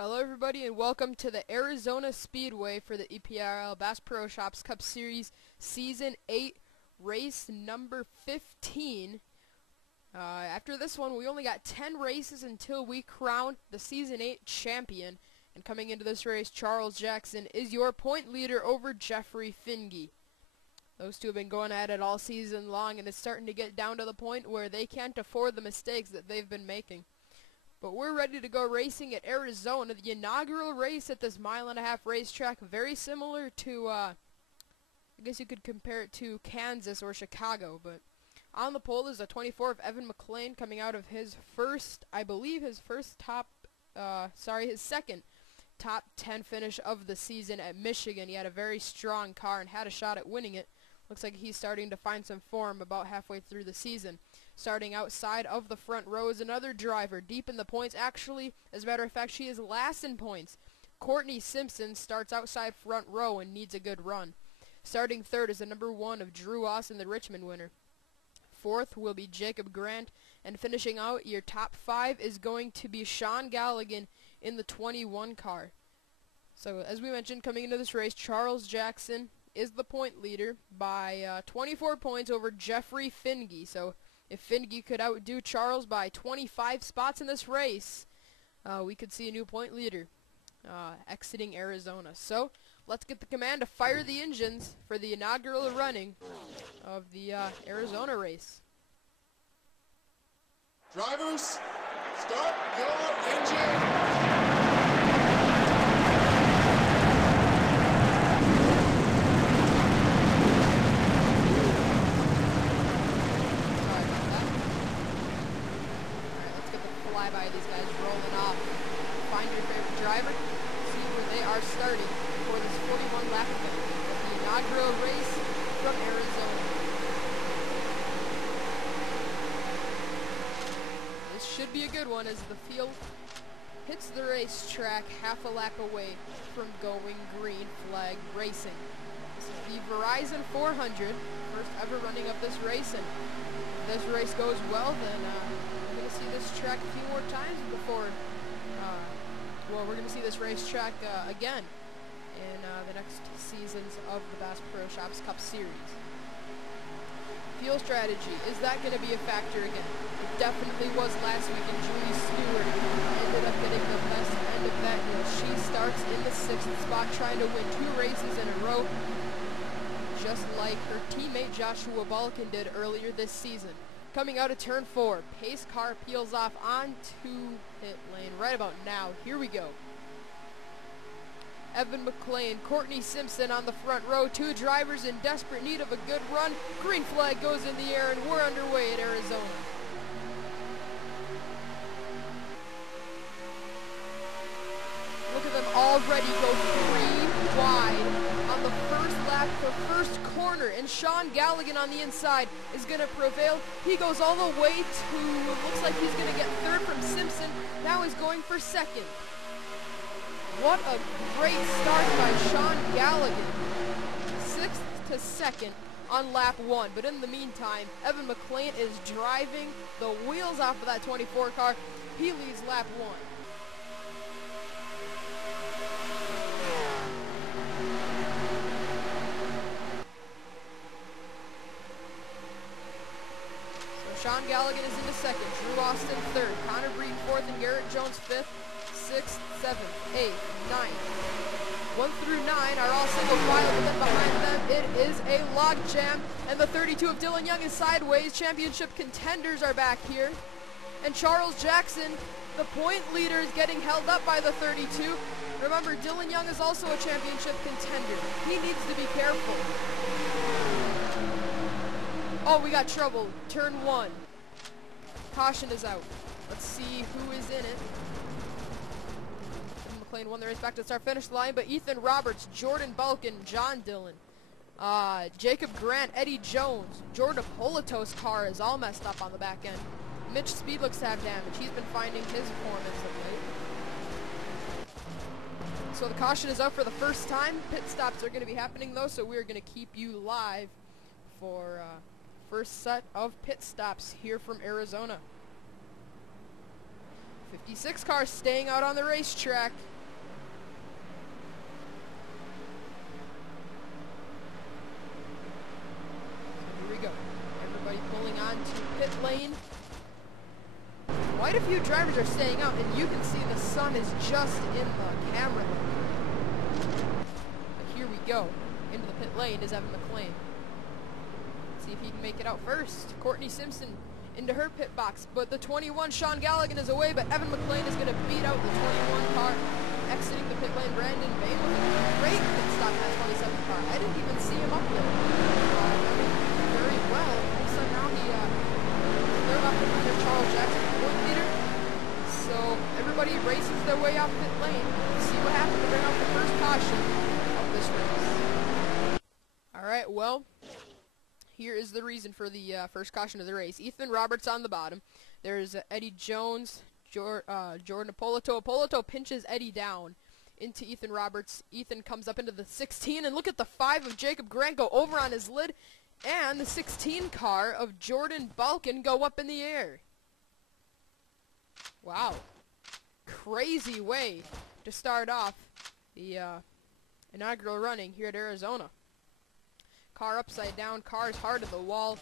Hello everybody and welcome to the Arizona Speedway for the EPRL Bass Pro Shops Cup Series Season 8 race number 15. After this one we only got 10 races until we crown the Season 8 champion. And coming into this race, Charles Jackson is your point leader over Jeffrey Finge. Those two have been going at it all season long, and it's starting to get down to the point where they can't afford the mistakes that they've been making. But we're ready to go racing at Arizona, the inaugural race at this mile-and-a-half racetrack, very similar to, I guess you could compare it to Kansas or Chicago. But on the pole is a 24 of Evan McLean coming out of his first, I believe his second top 10 finish of the season at Michigan. He had a very strong car and had a shot at winning it. Looks like he's starting to find some form about halfway through the season. Starting outside of the front row is another driver, deep in the points. Actually, as a matter of fact, she is last in points. Courtney Simpson starts outside front row and needs a good run. Starting third is the number 1 of Drew Austin, the Richmond winner. Fourth will be Jacob Grant, and finishing out your top 5 is going to be Sean Galligan in the 21 car. So, as we mentioned, coming into this race, Charles Jackson is the point leader by 24 points over Jeffrey Finge. So, if Finge could outdo Charles by 25 spots in this race, we could see a new point leader exiting Arizona. So, let's get the command to fire the engines for the inaugural running of the Arizona race. Drivers, start your engine! By these guys rolling off. Find your favorite driver, see where they are starting for this 41 lap event of the inaugural race from Arizona. This should be a good one as the field hits the racetrack half a lap away from going green flag racing. This is the Verizon 400, first ever running of this race, and if this race goes well, then we're going to see this track a few more times before, we're going to see this racetrack again in the next seasons of the Bass Pro Shops Cup Series. Fuel strategy, is that going to be a factor again? It definitely was last week, and Julie Stewart ended up getting the best end of that deal. She starts in the 6th spot, trying to win 2 races in a row, just like her teammate Joshua Balkin did earlier this season. Coming out of turn 4, pace car peels off onto pit lane right about now. Here we go. Evan McLean, Courtney Simpson on the front row. 2 drivers in desperate need of a good run. Green flag goes in the air and we're underway at Arizona. Look at them already go 3 wide on the first lap, the first corner, and Sean Galligan on the inside is going to prevail. He goes all the way to, looks like he's going to get 3rd from Simpson. Now he's going for 2nd. What a great start by Sean Galligan. 6th to 2nd on lap 1. But in the meantime, Evan McLean is driving the wheels off of that 24 car. He leads lap 1. Sean Galligan is into 2nd, Drew Austin 3rd, Connor Breed 4th, and Garrett Jones 5th, 6th, 7th, 8th, 9th. 1 through 9 are all single file, but then behind them it is a log jam, and the 32 of Dylan Young is sideways. Championship contenders are back here, and Charles Jackson, the point leader, is getting held up by the 32. Remember, Dylan Young is also a championship contender. He needs to be careful. Oh, we got trouble. Turn 1. Caution is out. Let's see who is in it. McLean won the race back to the start-finish line, but Ethan Roberts, Jordan Balkin, John Dillon, Jacob Grant, Eddie Jones, Jordan Polito's car is all messed up on the back end. Mitch Speed looks to have damage. He's been finding his form as of late. So the caution is out for the first time. Pit stops are going to be happening, though, so we're going to keep you live for first set of pit stops here from Arizona. 56 car staying out on the racetrack. So here we go. Everybody pulling on to pit lane. Quite a few drivers are staying out, and you can see the sun is just in the camera lane. But here we go. Into the pit lane is Evan McLean. See if he can make it out first. Courtney Simpson into her pit box, but the 21 Sean Galligan is away, but Evan McLean is going to beat out the 21 car. Exiting the pit lane, Brandon Bain with a great pit stop in that 27 car. I didn't even see him up there. Very well. All of a sudden now they're up under Charles Jackson, point leader. So everybody races their way off pit lane. See what happens to bring out the first caution of this race. All right, well, here is the reason for the first caution of the race. Ethan Roberts on the bottom. There's Eddie Jones, Jordan Apolito. Apolito pinches Eddie down into Ethan Roberts. Ethan comes up into the 16, and look at the 5 of Jacob Grant go over on his lid, and the 16 car of Jordan Balkin go up in the air. Wow. Crazy way to start off the inaugural running here at Arizona. Car upside down, cars hard to the wall,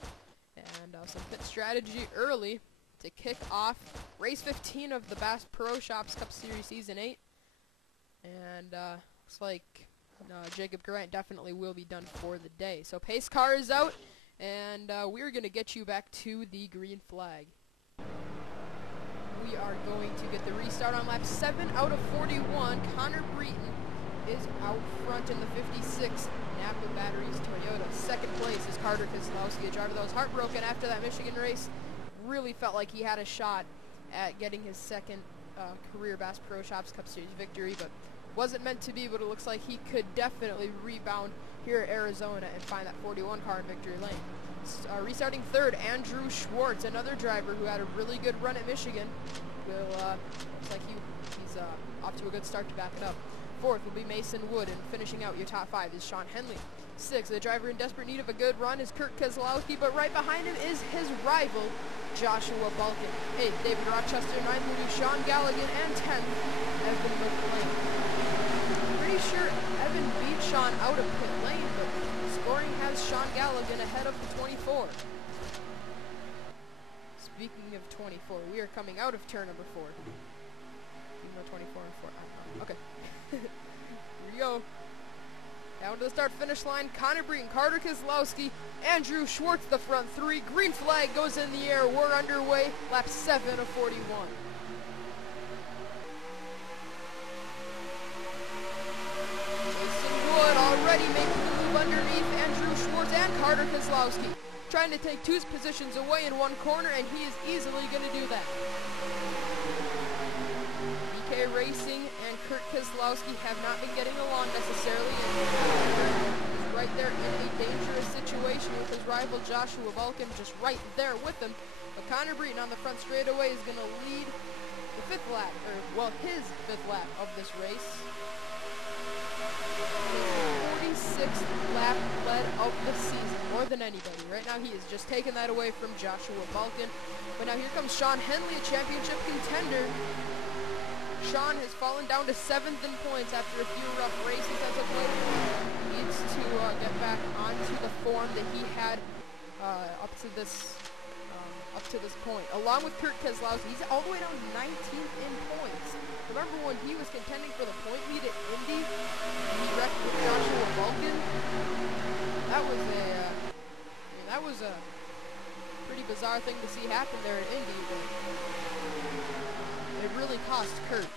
and some pit strategy early to kick off race 15 of the Bass Pro Shops Cup Series Season 8. And looks like Jacob Grant definitely will be done for the day. So pace car is out, and we're going to get you back to the green flag. We are going to get the restart on lap 7 out of 41. Connor Breton is out front in the 56 Napa Batteries Toyota. Second place is Carter Keselowski, a driver that was heartbroken after that Michigan race. Really felt like he had a shot at getting his second career Bass Pro Shops Cup Series victory, but wasn't meant to be. But it looks like he could definitely rebound here at Arizona and find that 41 car in victory lane. Restarting third, Andrew Schwartz, another driver who had a really good run at Michigan. Looks like he's off to a good start to back it up. Fourth will be Mason Wood, and finishing out your top 5 is Sean Henley. Sixth, the driver in desperate need of a good run is Kurt Keselowski, but right behind him is his rival, Joshua Balkin. 8th, David Rochester. 9th will be Sean Galligan, and 10th, Evan McLean. Pretty sure Evan beat Sean out of pit lane, but scoring has Sean Galligan ahead of the 24. Speaking of 24, we are coming out of turn number 4. Even though 24 and 4, I don't know. Okay. Here we go. Down to the start-finish line. Connor Breton, Carter Keselowski, Andrew Schwartz, the front 3. Green flag goes in the air. We're underway. Lap 7 of 41. Jason Wood already making the move underneath Andrew Schwartz and Carter Keselowski. Trying to take 2 positions away in one corner, and he is easily going to do that. BK Racing and Kurt Keselowski have not been getting along necessarily, and he's right there in a dangerous situation with his rival Joshua Balkin just right there with him. But Connor Breton on the front straightaway is going to lead the 5th lap, or well, his 5th lap of this race. His 46th lap lead of the season, more than anybody. Right now he is just taking that away from Joshua Balkin. But now here comes Sean Henley, a championship contender. Sean has fallen down to 7th in points after a few rough races as of late. He needs to get back onto the form that he had up to this point. Along with Kurt Keselowski, he's all the way down 19th in points. Remember when he was contending for the point lead at Indy? He wrecked with Joshua Balkin. That was a pretty bizarre thing to see happen there at Indy, but it really cost Kurt.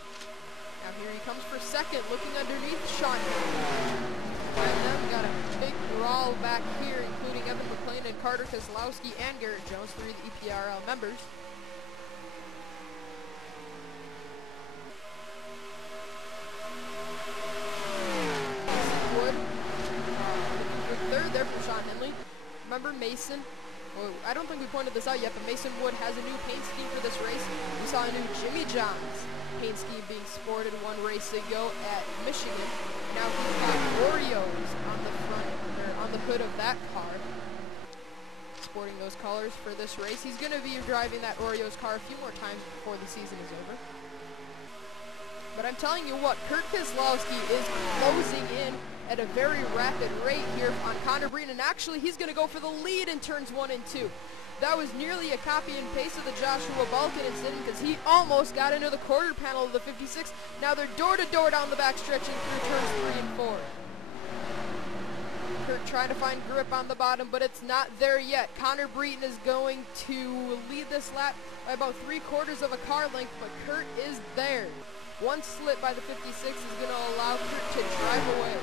Now here he comes for 2nd, looking underneath Sean Henley. And then got a big brawl back here, including Evan McLean and Carter Keselowski and Garrett Jones, 3 of the EPRL members. Wood, third there from Sean Henley. Remember Mason? Well, I don't think we pointed this out yet, but Mason Wood has a new paint scheme for this race. We saw a new Jimmy John's paint scheme being sported 1 race ago at Michigan. Now he's got Oreos on the front, or on the hood of that car. Sporting those colors for this race. He's going to be driving that Oreos car a few more times before the season is over. But I'm telling you what, Kurt Keselowski is closing in at a very rapid rate here on Connor Breeden. And actually, he's going to go for the lead in turns 1 and 2. That was nearly a copy and paste of the Joshua Balkin incident because he almost got into the quarter panel of the 56. Now they're door-to-door down the back stretching through turns 3 and 4. Kurt trying to find grip on the bottom, but it's not there yet. Connor Breeden is going to lead this lap by about 3/4 of a car length, but Kurt is there. One slip by the 56 is going to allow Kurt to drive away.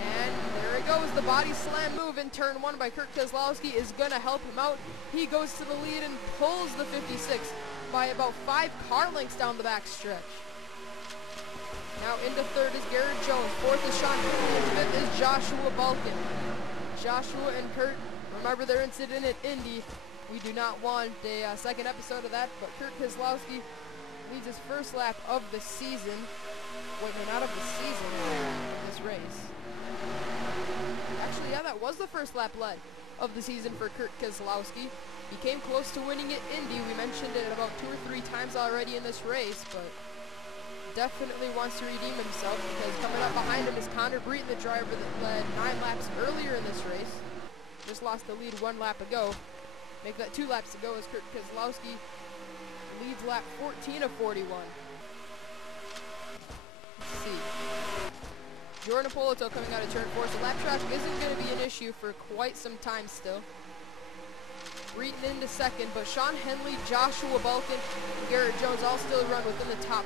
And there it goes. The body slam move in turn 1 by Kurt Keselowski is going to help him out. He goes to the lead and pulls the 56 by about 5 car lengths down the back stretch. Now into third is Garrett Jones. Fourth is Sean Henley. And fifth is Joshua Balkin. Joshua and Kurt, remember their incident at Indy. We do not want a second episode of that, but Kurt Keselowski leads his first lap of the season. Wait, no, not of the season, of this race. Actually, yeah, that was the first lap led of the season for Kurt Keselowski. He came close to winning at Indy. We mentioned it about 2 or 3 times already in this race, but definitely wants to redeem himself because coming up behind him is Connor Breeden, the driver that led 9 laps earlier in this race. Just lost the lead 1 lap ago. Make that 2 laps ago as Kurt Keselowski leads lap 14 of 41. Let's see. Jordan Poloto coming out of turn 4, so lap traffic isn't going to be an issue for quite some time still. Breeden into second, but Sean Henley, Joshua Balkin, and Garrett Jones all still run within the top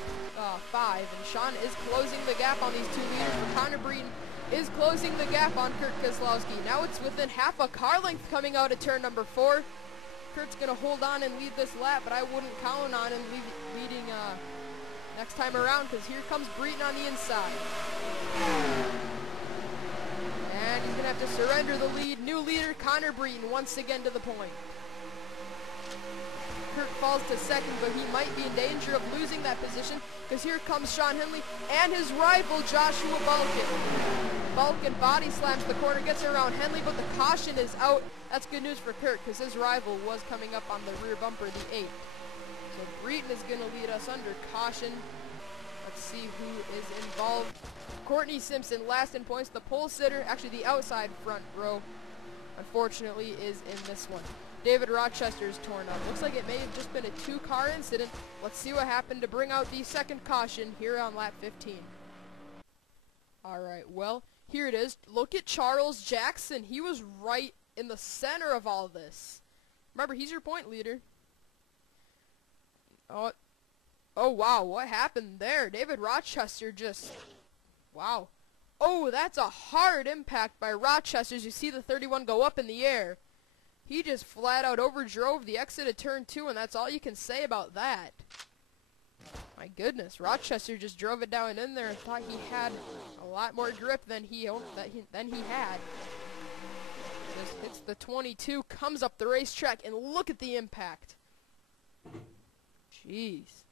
5, and Sean is closing the gap on these 2 leaders, but Connor Breeden is closing the gap on Kurt Keselowski. Now it's within half a car length coming out of turn number 4. Kurt's going to hold on and lead this lap, but I wouldn't count on him leading next time around because here comes Breeden on the inside. And he's going to have to surrender the lead. New leader, Connor Breeden, once again to the point. Kurt falls to second, but he might be in danger of losing that position because here comes Sean Henley and his rival, Joshua Balkin. Balkin body slams the corner, gets around Henley, but the caution is out. That's good news for Kurt because his rival was coming up on the rear bumper, the 8. So Breeden is going to lead us under caution. Let's see who is involved. Courtney Simpson last in points. The pole sitter, actually the outside front row, unfortunately, is in this one. David Rochester is torn up. Looks like it may have just been a 2-car incident. Let's see what happened to bring out the second caution here on lap 15. Alright, well, here it is. Look at Charles Jackson. He was right in the center of all this. Remember, he's your point leader. Oh wow, what happened there? David Rochester just... Wow. Oh, that's a hard impact by Rochester as you see the 31 go up in the air. He just flat out overdrove the exit of turn 2, and that's all you can say about that. My goodness, Rochester just drove it down in there and thought he had a lot more grip than he had. Just hits the 22, comes up the racetrack, and look at the impact. Jeez.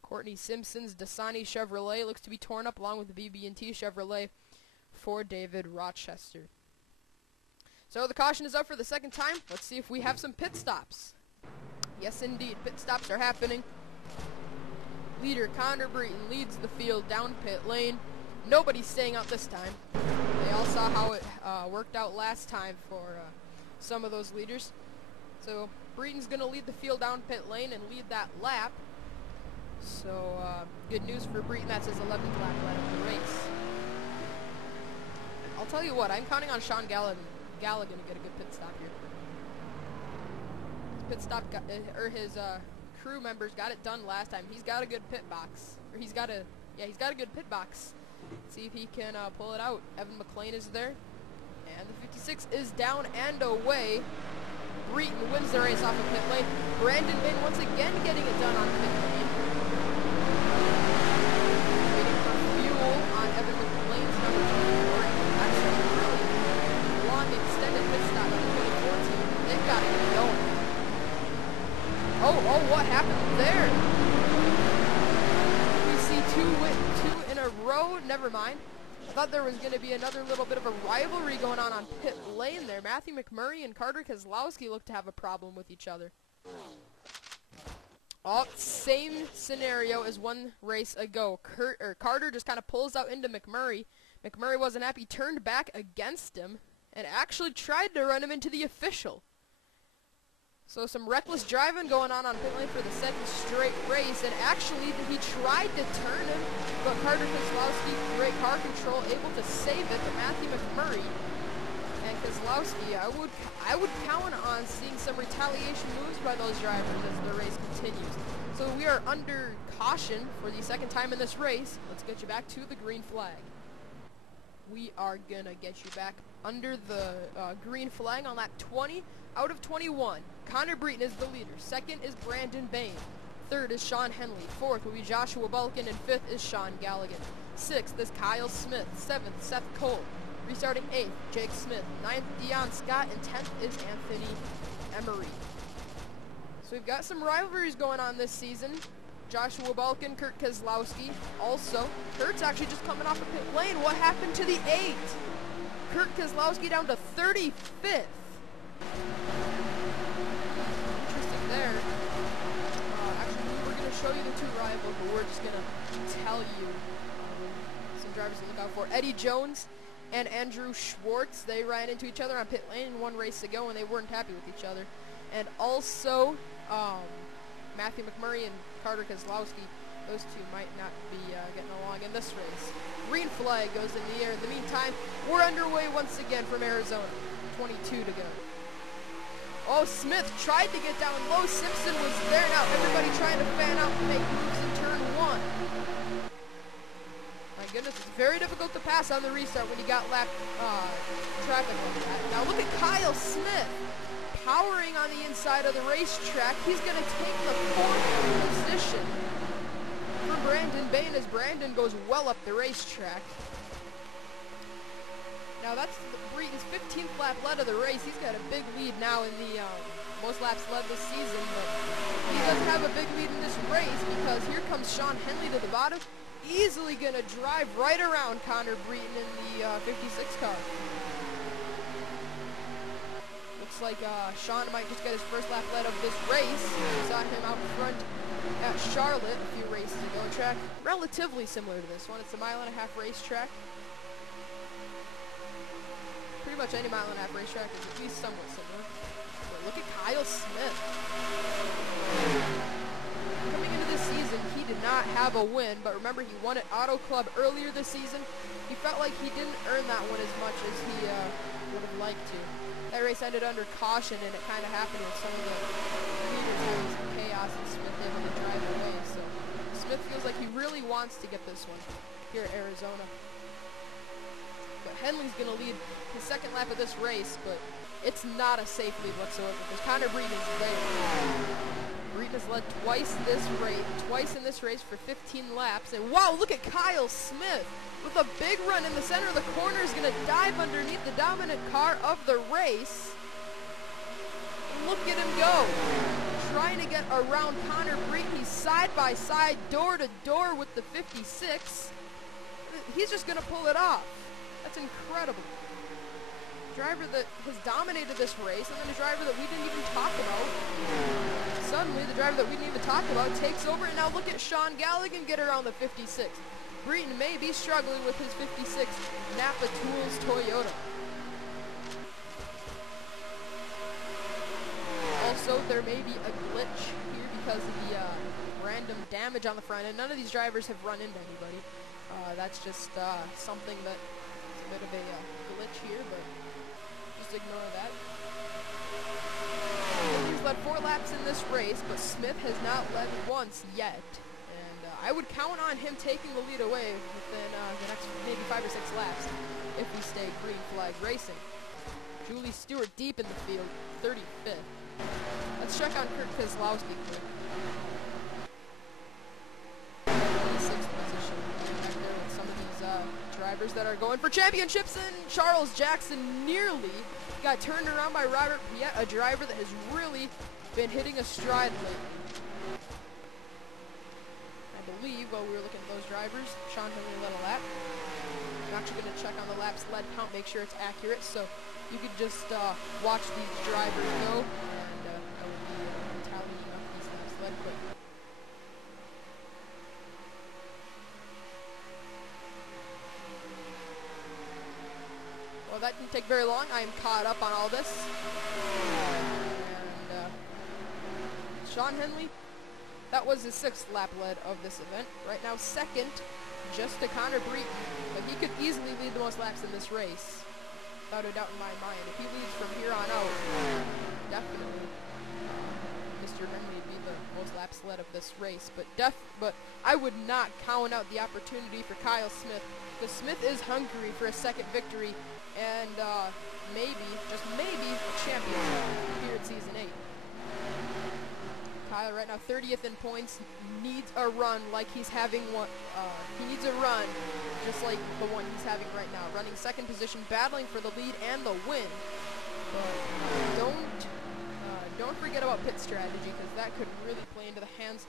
Courtney Simpson's Dasani Chevrolet looks to be torn up along with the BB&T Chevrolet for David Rochester. So the caution is up for the second time. Let's see if we have some pit stops. Yes, indeed. Pit stops are happening. Leader Connor Breeden leads the field down pit lane. Nobody's staying out this time. They all saw how it worked out last time for some of those leaders. So Breeden's going to lead the field down pit lane and lead that lap. So good news for Breeden. That's his 11th lap led of the race. I'll tell you what, I'm counting on Sean Galligan to get a good pit stop here. His pit stop his crew members got it done last time. He's got a good pit box, or he's got a good pit box. Let's see if he can pull it out. Evan McLean is there, and the 56 is down and away. Breeden wins the race off of pit lane. Brandon Min once again getting it done on pit lane. Waiting for fuel on Evan McLean's number 24. That's a really long extended pit stop on the 2014. They've got to get going. Oh, what happened there? We see two in a row. Never mind. I thought there was going to be another little bit of a rivalry going on pit lane there. Matthew McMurray and Carter Keselowski look to have a problem with each other. Oh, same scenario as one race ago. Carter just kind of pulls out into McMurray. McMurray wasn't happy, turned back against him, and actually tried to run him into the official. So some reckless driving going on pit lane for the second straight race, and actually he tried to turn him, but Carter Keselowski, great car control, able to save it to Matthew McMurray. And Keselowski, I would count on seeing some retaliation moves by those drivers as the race continues. So we are under caution for the second time in this race. Let's get you back to the green flag. We are gonna get you back under the green flag on lap 20 out of 21. Connor Breton is the leader. Second is Brandon Bain. Third is Sean Henley. Fourth will be Joshua Balkin, and fifth is Sean Galligan. Sixth is Kyle Smith. Seventh, Seth Cole. Restarting 8th, Jake Smith. 9th, Dion Scott. And 10th is Anthony Emery. So we've got some rivalries going on this season. Joshua Balkin, Kurt Keselowski. Also, Kurt's actually just coming off a pit lane. What happened to the 8th? Kurt Keselowski down to 35th. Interesting there. Actually, we're going to show you the two rivals, but we're just going to tell you some drivers to look out for. Eddie Jones and Andrew Schwartz, they ran into each other on pit lane in one race ago, and they weren't happy with each other. And also, Matthew McMurray and Carter Keselowski, those two might not be getting along in this race. Green flag goes in the air. In the meantime, we're underway once again from Arizona. 22 to go. Oh, Smith tried to get down low. Simpson was there. Now everybody trying to fan out to make moves in turn 1. My goodness, it's very difficult to pass on the restart when you got lap traffic like that. Now look at Kyle Smith powering on the inside of the racetrack. He's going to take the 4th position for Brandon Bain as Brandon goes well up the racetrack. Now that's Breton's 15th lap led of the race. He's got a big lead now in the most laps led this season, but he doesn't have a big lead in this race because here comes Sean Henley to the bottom. Easily going to drive right around Connor Breton in the 56 car. Looks like Sean might just get his first lap led of this race. We saw him out front at Charlotte a few races ago. Track relatively similar to this one. It's a 1.5 mile racetrack. Pretty much any 1.5 mile racetrack is at least somewhat similar. But look at Kyle Smith. Coming into this season, he did not have a win, but remember he won at Auto Club earlier this season. He felt like he didn't earn that one as much as he would have liked to. That race ended under caution, and it kind of happened with some of the leaders having some chaos and Smith able to drive away. So Smith feels like he really wants to get this one here at Arizona. But Henley's going to lead his second lap of this race, but it's not a safe lead whatsoever because Connor Breton is there. Breton has led twice in this race for 15 laps. And wow, look at Kyle Smith with a big run in the center of the corner. Is going to dive underneath the dominant car of the race. And look at him go. Trying to get around Connor Breton. He's side by side, door to door with the 56. He's just going to pull it off. That's incredible. Driver that has dominated this race, and then a driver that we didn't even talk about. Suddenly, the driver that we didn't even talk about takes over, and now look at Sean Galligan get around the 56. Breton may be struggling with his 56 Napa Tools Toyota. Also, there may be a glitch here because of the random damage on the front end. None of these drivers have run into anybody. That's just something that is a bit of a glitch here, but just ignore that. He's led 4 laps in this race, but Smith has not led once yet. And I would count on him taking the lead away within the next maybe 5 or 6 laps if we stay green flag racing. Julie Stewart deep in the field, 35th. Let's check on Kurt Keselowski quick. 86th position. Back there with some of these drivers that are going for championships, and Charles Jackson nearly got turned around by Robert Piet, a driver that has really been hitting a stride lately. I believe while we were looking at those drivers, Sean Henley led a lap. I'm actually going to check on the laps led count, make sure it's accurate, so you could just watch these drivers go, and I will be tallying up these laps led quick. Well, that didn't take very long. I am caught up on all this. And Sean Henley, that was his 6th lap lead of this event. Right now, 2nd, just to Connor Breton. But he could easily lead the most laps in this race, without a doubt in my mind. If he leads from here on out, definitely Mr. Henley would be the most laps led of this race. But I would not count out the opportunity for Kyle Smith, because Smith is hungry for a 2nd victory and maybe, just maybe, a championship here at Season 8. Kyle right now 30th in points, needs a run like he's having one. He needs a run just like the one he's having right now. Running 2nd position, battling for the lead and the win. But don't forget about pit strategy, because that could really play into the hands.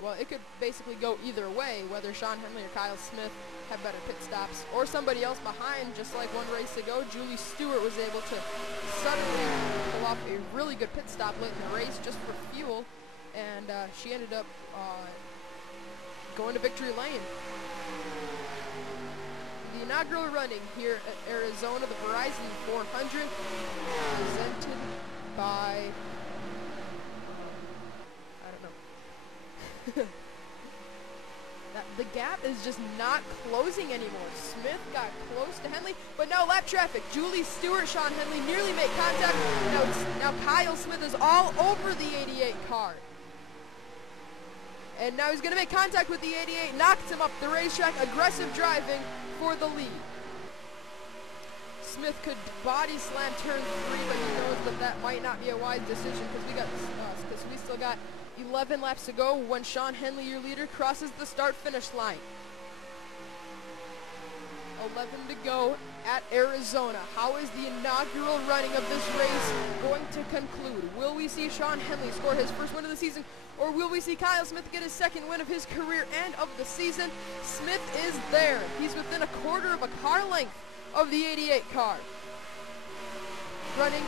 Well, it could basically go either way, whether Sean Henley or Kyle Smith have better pit stops, or somebody else behind. Just like one race ago, Julie Stewart was able to suddenly pull off a really good pit stop late in the race just for fuel, and she ended up going to victory lane. The inaugural running here at Arizona, the Verizon 400, presented by, I don't know. The gap is just not closing anymore. Smith got close to Henley, but now lap traffic. Julie Stewart, Sean Henley nearly make contact. Now Kyle Smith is all over the 88 car. And now he's going to make contact with the 88, knocks him up the racetrack. Aggressive driving for the lead. Smith could body slam turn 3, but he knows that might not be a wise decision, because we still got 11 laps to go when Sean Henley, your leader, crosses the start-finish line. 11 to go at Arizona. How is the inaugural running of this race going to conclude? Will we see Sean Henley score his 1st win of the season, or will we see Kyle Smith get his 2nd win of his career and of the season? Smith is there. He's within a quarter of a car length of the 88 car. Running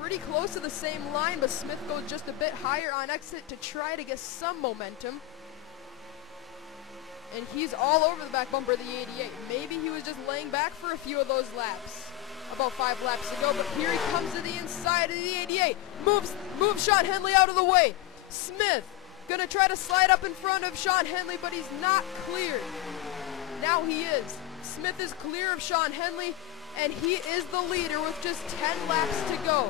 pretty close to the same line, but Smith goes just a bit higher on exit to try to get some momentum. And he's all over the back bumper of the 88. Maybe he was just laying back for a few of those laps, about 5 laps ago, but here he comes to the inside of the 88. Moves Sean Henley out of the way. Smith gonna try to slide up in front of Sean Henley, but he's not cleared. Now he is. Smith is clear of Sean Henley, and he is the leader with just 10 laps to go.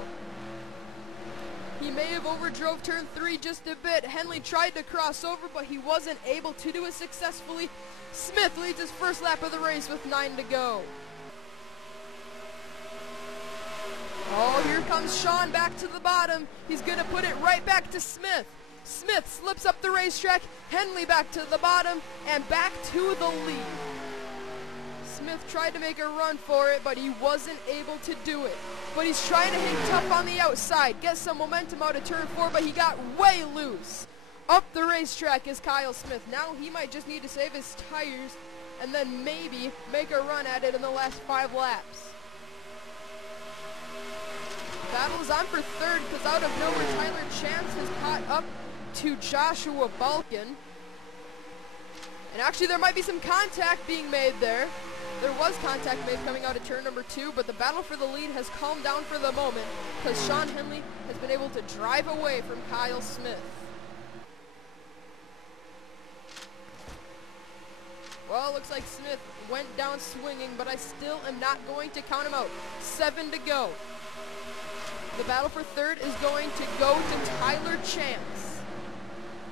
He may have overdrove turn 3 just a bit. Henley tried to cross over, but he wasn't able to do it successfully. Smith leads his 1st lap of the race with 9 to go. Oh, here comes Sean back to the bottom. He's going to put it right back to Smith. Smith slips up the racetrack. Henley back to the bottom and back to the lead. Smith tried to make a run for it, but he wasn't able to do it. But he's trying to hang tough on the outside, get some momentum out of turn 4, but he got way loose. Up the racetrack is Kyle Smith. Now he might just need to save his tires and then maybe make a run at it in the last 5 laps. Battle is on for 3rd, because out of nowhere Tyler Chance has caught up to Joshua Balkin. And actually there might be some contact being made there. There was contact made coming out of turn number 2, but the battle for the lead has calmed down for the moment, because Sean Henley has been able to drive away from Kyle Smith. Well, it looks like Smith went down swinging, but I still am not going to count him out. 7 to go. The battle for 3rd is going to go to Tyler Chance.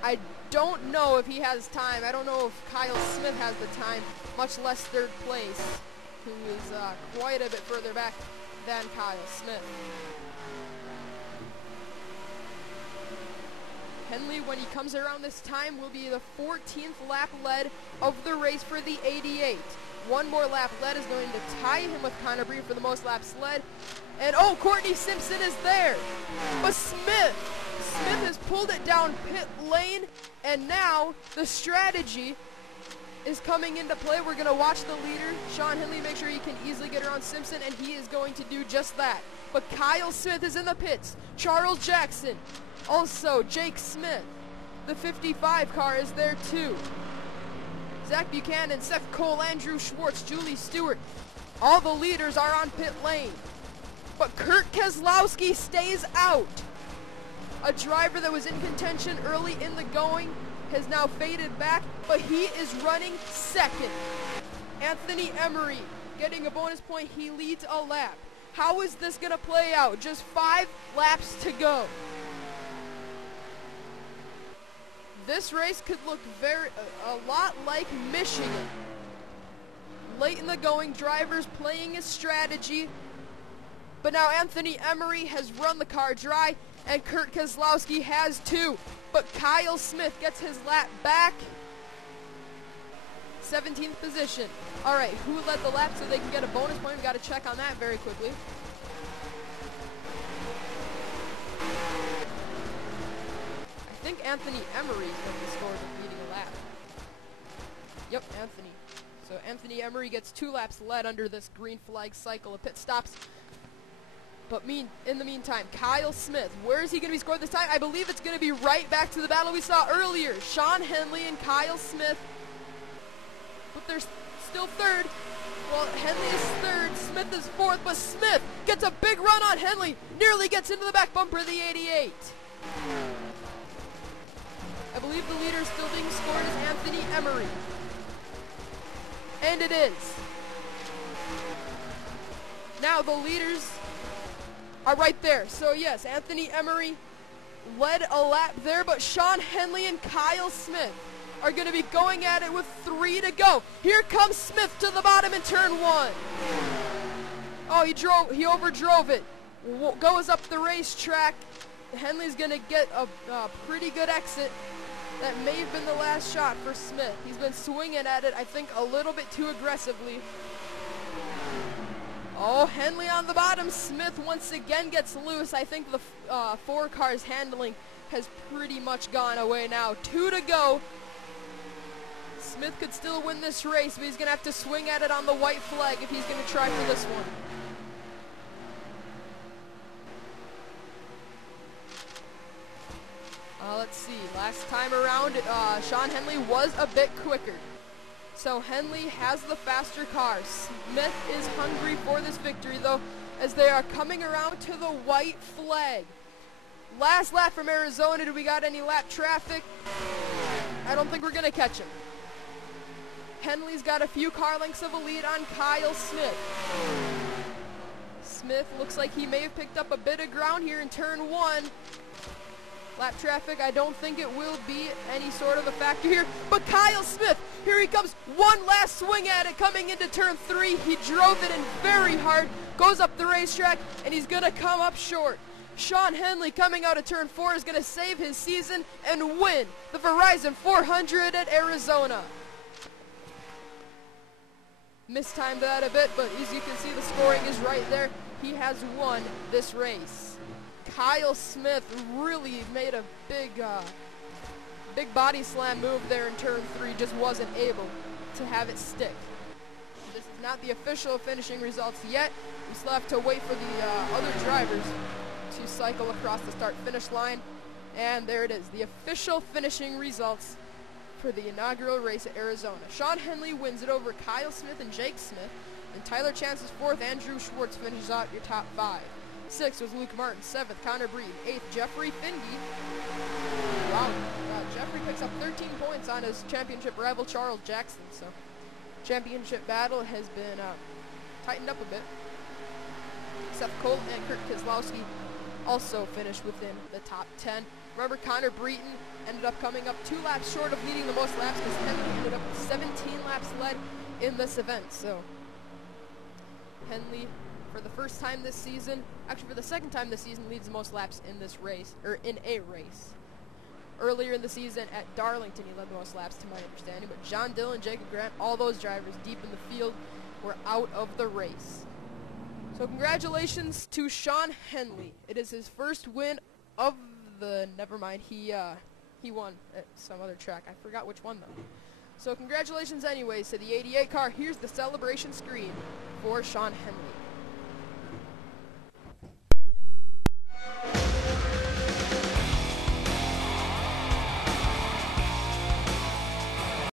I don't know if he has time. I don't know if Kyle Smith has the time, much less 3rd place, who is quite a bit further back than Kyle Smith. Henley, when he comes around this time, will be the 14th lap lead of the race for the 88. One more lap lead is going to tie him with Connor Breton for the most laps led. And oh, Courtney Simpson is there. But Smith has pulled it down pit lane, and now the strategy is coming into play. We're going to watch the leader, Sean Henley, make sure he can easily get around Simpson, and he is going to do just that. But Kyle Smith is in the pits. Charles Jackson, also Jake Smith. The 55 car is there too. Zach Buchanan, Seth Cole, Andrew Schwartz, Julie Stewart, All the leaders are on pit lane. But Kurt Keselowski stays out. A driver that was in contention early in the going has now faded back, but he is running second. Anthony Emery getting a bonus point. He leads a lap. How is this going to play out? Just 5 laps to go. This race could look a lot like Michigan. Late in the going, drivers playing his strategy. But now Anthony Emery has run the car dry, and Kurt Keselowski has too. But Kyle Smith gets his lap back. 17th position. All right, who led the lap so they can get a bonus point? We've got to check on that very quickly. I think Anthony Emery is going to score the leading a lap. Yep, Anthony. So Anthony Emery gets 2 laps led under this green flag cycle of pit stops. But in the meantime, Kyle Smith, where is he going to be scored this time? I believe it's going to be right back to the battle we saw earlier. Sean Henley and Kyle Smith. But they're still third. Well, Henley is third, Smith is fourth, but Smith gets a big run on Henley. Nearly gets into the back bumper of the 88. I believe the leader still being scored is Anthony Emery. And it is. Now the leaders are right there. So yes, Anthony Emery led a lap there, but Sean Henley and Kyle Smith are going to be going at it with 3 to go. Here comes Smith to the bottom in turn 1. Oh, he overdrove it. Goes up the racetrack. Henley's going to get a pretty good exit. That may have been the last shot for Smith. He's been swinging at it, I think, a little bit too aggressively. Oh, Henley on the bottom. Smith once again gets loose. I think the 4 cars handling has pretty much gone away now. 2 to go. Smith could still win this race, but he's going to have to swing at it on the white flag if he's going to try for this one. Let's see. Last time around, Sean Henley was a bit quicker. So Henley has the faster car. Smith is hungry for this victory, though, as they are coming around to the white flag. Last lap from Arizona. Do we got any lap traffic? I don't think we're going to catch him. Henley's got a few car lengths of a lead on Kyle Smith. Smith looks like he may have picked up a bit of ground here in turn 1. Lap traffic, I don't think it will be any sort of a factor here. But Kyle Smith, here he comes. One last swing at it coming into turn 3. He drove it in very hard, goes up the racetrack, and he's going to come up short. Sean Henley coming out of turn 4 is going to save his season and win the Verizon 400 at Arizona. Mistimed that a bit, but as you can see, the scoring is right there. He has won this race. Kyle Smith really made a big body slam move there in turn 3, just wasn't able to have it stick. This is not the official finishing results yet. We still have to wait for the other drivers to cycle across the start-finish line. And there it is, the official finishing results for the inaugural race at Arizona. Sean Henley wins it over Kyle Smith and Jake Smith. And Tyler Chance is 4th. Andrew Schwartz finishes out your top 5. 6th was Luke Martin. 7th, Connor Breed. 8th, Jeffrey Findy. Wow. Jeffrey picks up 13 points on his championship rival, Charles Jackson. So, championship battle has been tightened up a bit. Seth Colt and Kurt Keselowski also finished within the top 10. Remember, Connor Breeton ended up coming up 2 laps short of leading the most laps because Henley ended up with 17 laps led in this event. So, Henley, for the first time this season, actually for the second time this season, leads the most laps in this race, or in a race. Earlier in the season at Darlington, he led the most laps to my understanding, but John Dillon, Jacob Grant, all those drivers deep in the field were out of the race. So congratulations to Sean Henley. It is his first win of the, never mind, he won at some other track. I forgot which one though. So congratulations anyways to the 88 car. Here's the celebration screen for Sean Henley.